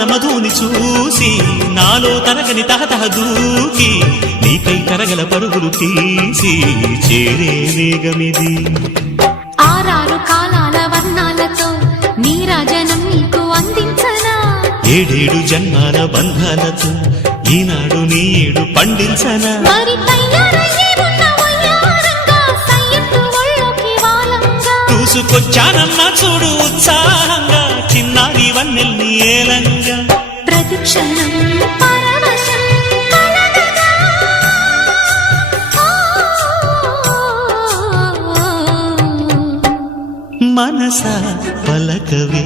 పాల మధుని చూసి నాలో తరగని తహతహ దూకి నీకై తరగల పరుగులు తీసి చేరే వేగమిది ఆరారు కాలాల వర్ణాలతో నీరాజనం నీకు అందించనా ఏడేడు జన్మాల బంధాలతో ఈనాడు నీ ఏడు పండించనా మరి తయారయ్యే ఉన్న వయ్యారంగా సయ్యత్తు ఒళ్ళోకి వాలంగా చూసుకొచ్చానమ్మా చూడు ఉత్సాహంగా చిన్నారి వన్నెల్ని ఏలంగా ప్రతిక్షణం పరవశం కలగగా. మనసా పలకవే